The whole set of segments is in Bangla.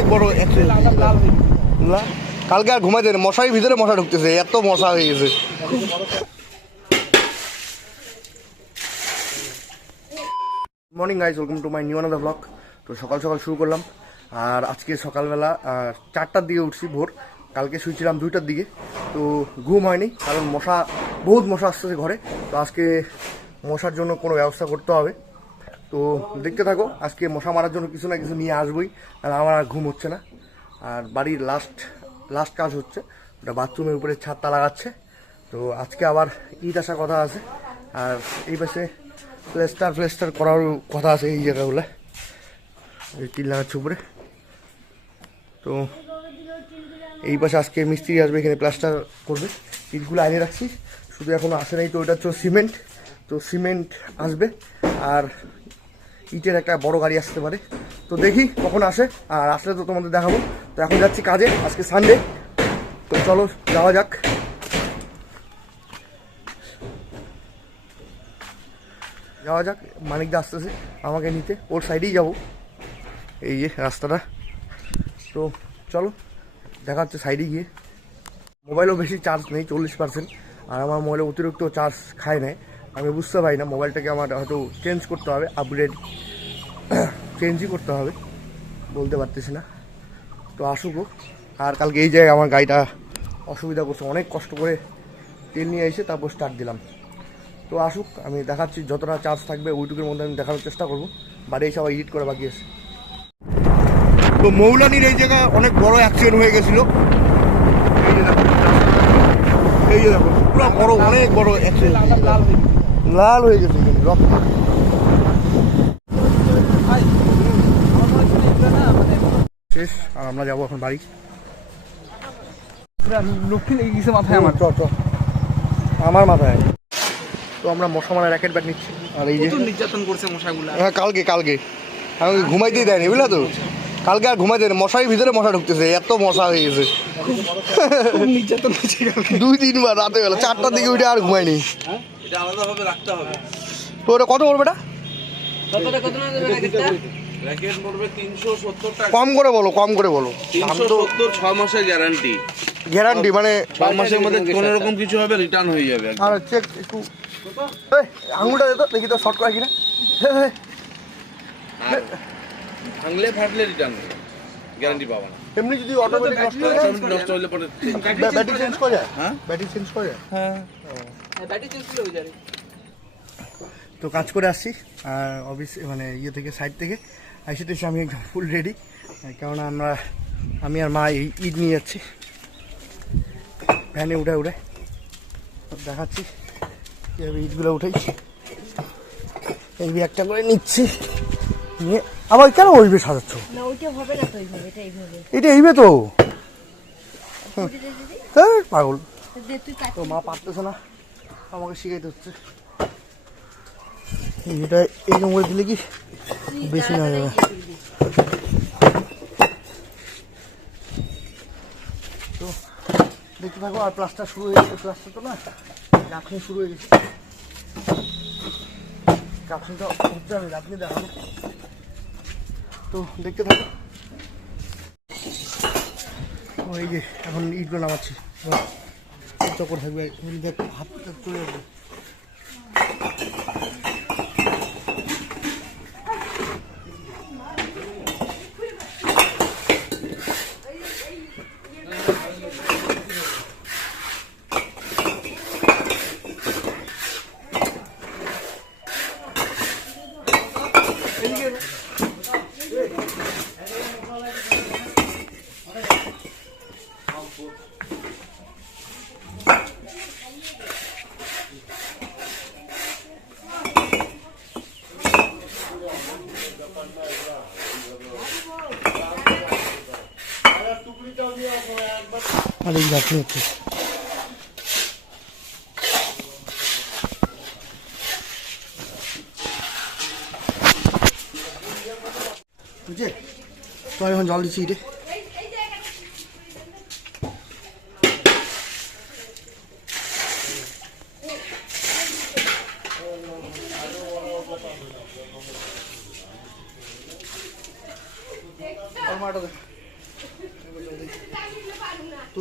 অনেক বড় কালকে আর ঘুমাইতে মশারির ভিতরে মশা ঢুকতেছে, এত মশা হয়ে গেছে। Morning guys, welcome to my new another blog. তো সকাল সকাল শুরু করলাম। আর আজকে সকালবেলা 4টার দিকে উঠছি ভোর। কালকে শুয়েছিলাম 2টার দিকে। তো ঘুম হয়নি, কারণ বহুত মশা আসতেছে ঘরে। তো আজকে মশার জন্য কোনো ব্যবস্থা করতে হবে। তো দেখতে থাকো, আজকে মশা মারার জন্য কিছু না কিছু নিয়ে আসবোই, আর আমার আর ঘুম হচ্ছে না। আর বাড়ির লাস্ট কাজ হচ্ছে, ওটা বাথরুমের উপরে ছাদটা লাগাচ্ছে। তো আজকে আবার ঈদ আসার কথা আছে। আর এই পাশে প্লেস্টার করার কথা আছে এই জায়গাগুলো, এই টিন লাগাচ্ছে উপরে। তো এই পাশে আজকে মিস্ত্রি আসবে, এখানে প্লাস্টার করবে। ইটগুলো আনিয়ে রাখছি, শুধু এখনো আসে নাই। তো ওটা হচ্ছে সিমেন্ট। তো সিমেন্ট আসবে, আর ইটের একটা বড় গাড়ি আসতে পারে। তো দেখি কখন আসে, আর আসলে তো তোমাদের দেখাবো। তো এখন যাচ্ছি কাজে, আজকে সানডে। তো চলো যাওয়া যাক। মানিকদা আসতেছে আমাকে নিতে, ওর সাইডেই যাব, এই যে রাস্তাটা। তো চলো দেখা হচ্ছে সাইডে গিয়ে। মোবাইলও বেশি চার্জ নেই, 40%। আর আমার মোবাইলে অতিরিক্ত চার্জ খায় নেয়, আমি বুঝতে পারি না। মোবাইলটাকে আমার হয়তো চেঞ্জ করতে হবে, আপগ্রেড চেঞ্জই করতে হবে, বলতে পারতেছি না। তো আসুকও। আর কালকে এই জায়গায় আমার গাড়িটা অসুবিধা করছে, অনেক কষ্ট করে তেল নিয়ে এসে তারপর স্টার্ট দিলাম। তো আসুক, আমি দেখাচ্ছি যতটা চার্জ থাকবে ওইটুকুর মধ্যে আমি দেখানোর চেষ্টা করবো। বাড়ি এসে আবার এডিট করে বাকি আছে। তো মৌলানির এই জায়গায় অনেক বড় অ্যাক্সিডেন্ট হয়ে গেছিলো। এই যে দেখো পুরো বড়, অনেক বড় অ্যাক্সিডেন্ট, লাল হয়ে গেছে রক্ত। শেষ, আর আমরা যাবো এখন বাড়ি। লক্ষ্মী লেগে গেছে মাথায় আমার, আমার মাথায়। তো আমরা মশা মারা র্যাকেট ব্যাট নিচ্ছি। আর এই যে নির্যাতন করছে মশাগুলা। হ্যাঁ, কালকে আমি ঘুমাইতেই দেয়নি, বুঝলা তো। কালকে আর ঘুমাইতে দেয়নি, মশারির ভিতরে মশা ঢুকতেছে, এত মশা হয়ে গেছে। নির্যাতন হচ্ছে 2-3 বার রাতে বেলা 4টার দিকে উঠে আর ঘুমাইনি। এটা আলাদাভাবে রাখতে হবে। তো ওটা কত পড়বে? এটা র্যাকেট পড়বে 370 টাকা। কম করে বলো, কম করে বলো। 370, 6 মাসের গ্যারান্টি। গ্যারান্টি মানে 6 মাসের মধ্যে কোনো রকম কিছু হবে রিটার্ন হয়ে যাবে। আর চেক একটু আঙুলটা দে তো, দেখি তো শর্ট করা কিনা। ভাঙলে ফাটলে রিটার্ন হবে, গ্যারান্টি পাবা না। এমনি যদি অটোমেটিক নষ্ট হলে পরে ব্যাটারি চেঞ্জ করে যায়। হ্যাঁ, ব্যাটারি চেঞ্জ করে যায়। হ্যাঁ, ব্যাটারি চেঞ্জ করলে হয়ে যাবে। তো কাজ করে আসছি অফিস, মানে ইয়ে থেকে, সাইড থেকে এসে আমি একদম ফুল রেডি। কেননা আমি আর মা এই ঈদ নিয়ে যাচ্ছি, ভ্যানে উঠে দেখাচ্ছি কীভাবে ঈদগুলো উঠাই। এই একটা করে নিচ্ছি, নিয়ে আবার কেন ওইভাবে সাজাচ্ছ? এটা এইভাবে তো পাগল। তো মা পারতেছে না, আমাকে শিখাইতে হচ্ছে। এটা এইরকম করে দিলে কি বেশি না হয়ে যাবে। তো দেখতে থাকো। আর প্লাস্টার শুরু হয়ে গেছে, প্লাস্টার তো না, গাঁথনি শুরু হয়ে গেছে। গাঁথনিটা হচ্ছে, আমি গাঁথনি দেখাবো। তো দেখতে থাকো। এই যে এখন ইটগুলো নামাচ্ছি, চক্কর থাকবে, হাতটা চলে যাবে। আর এই গাছ হচ্ছে বুঝছে। তো আমি এখন জল দিচ্ছি ইটে। তো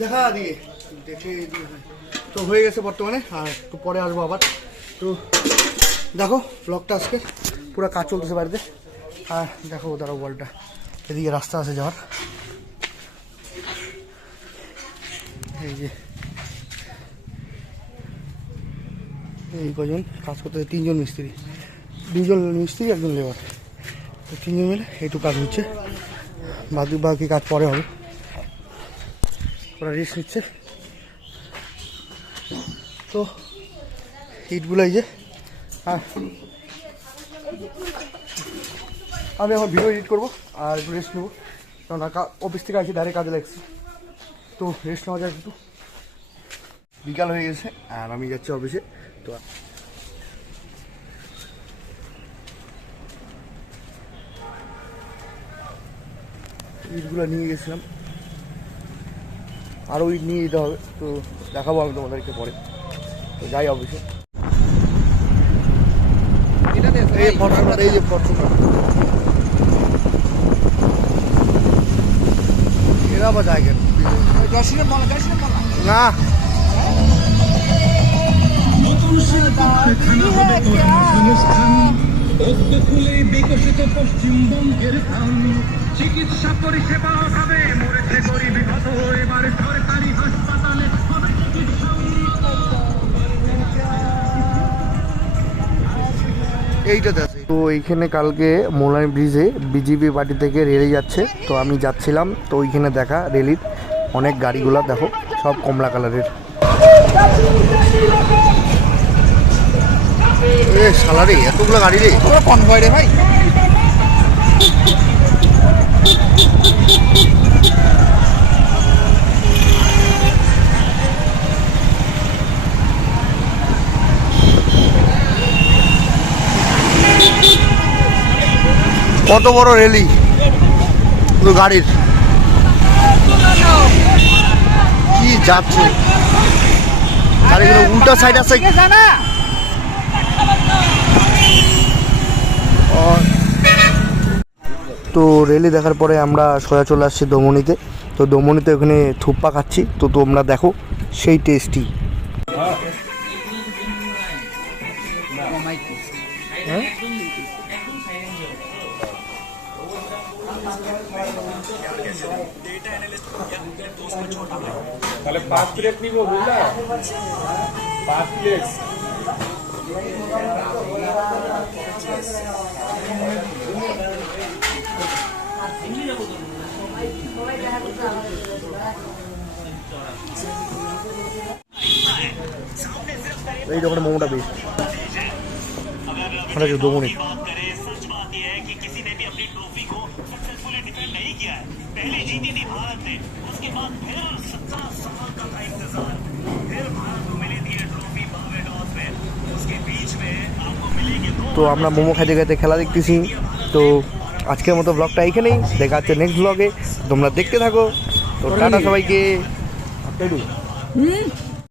দেখা দিয়ে দেখে দিয়ে তো হয়ে গেছে বর্তমানে, আর একটু পরে আসবো আবার। তো দেখো ব্লগটা আজকে পুরো কাজ চলতেছে বাড়িতে। আর দেখো দাঁড়াও বলটা, এদিকে রাস্তা আছে যাওয়ার। এই যে এই কজন কাজ করতে, 3 জন মিস্ত্রি, 2 জন মিস্ত্রি 1 জন লেবার, তো 3 জন মিলে এইটু কাজ হচ্ছে। বাকি কাজ পরে হবে, ওরা রেস্ট নিচ্ছে। তো ইটগুলো এই যে, হ্যাঁ আমি এখন ভিডিও এডিট করবো আর একটু রেস্ট নেবো, কারণ অফিস থেকে আসি ডাইরেক্ট কাজে লাগছি, তো রেস্ট নেওয়া যায় একটু। বিকাল হয়ে গেছে আর আমি যাচ্ছি অফিসে। তো ইটগুলো নিয়ে গেছিলাম, আরও ইট নিয়ে যেতে হবে, তো দেখাবো আমি তোমাদেরকে পরে। তো যাই অফিসে। এই ফরচুনার, এই যে ফরচুনার, এরা বা যায় কেন না? বিকশিত পশ্চিমবঙ্গের ধান, চিকিৎসা পরিষেবা হবে মরেছে গরিবী কত, এবারে সরকারি হাসপাতালে হবে চিকিৎসা। এইটাতে আছে। তো এইখানে কালকে মোলানি ব্রিজে বিজেপি পার্টি থেকে রেলি যাচ্ছে, তো আমি যাচ্ছিলাম। তো ওইখানে দেখা রেলির অনেক গাড়িগুলো দেখো, সব কমলা কালারের। এ সালারে এতগুলো গাড়ি রে, কনভয় রে ভাই। কত বড় রেলি পুরো গাড়ির, কি যাচ্ছে গাড়িগুলো উল্টা সাইড আছে। তো রেলি দেখার পরে আমরা সোজা চলে আসছি দমনিতে। তো দমনিতে ওখানে থুপ্পা খাচ্ছি, তো তোমরা দেখো সেই টেস্টি। তাহলে 5 প্লেট নিব, বুঝলা? 5 প্লেট। এই দোকানে মোমোটা বেশ দমনি। তো আমরা মোমো খাইতে খাইতে খেলা দেখতেছি। তো আজকের মতো ব্লগটা এইখানেই, দেখা যাচ্ছে নেক্সট ব্লগে, তোমরা দেখতে থাকো। তো টাটা সবাইকে।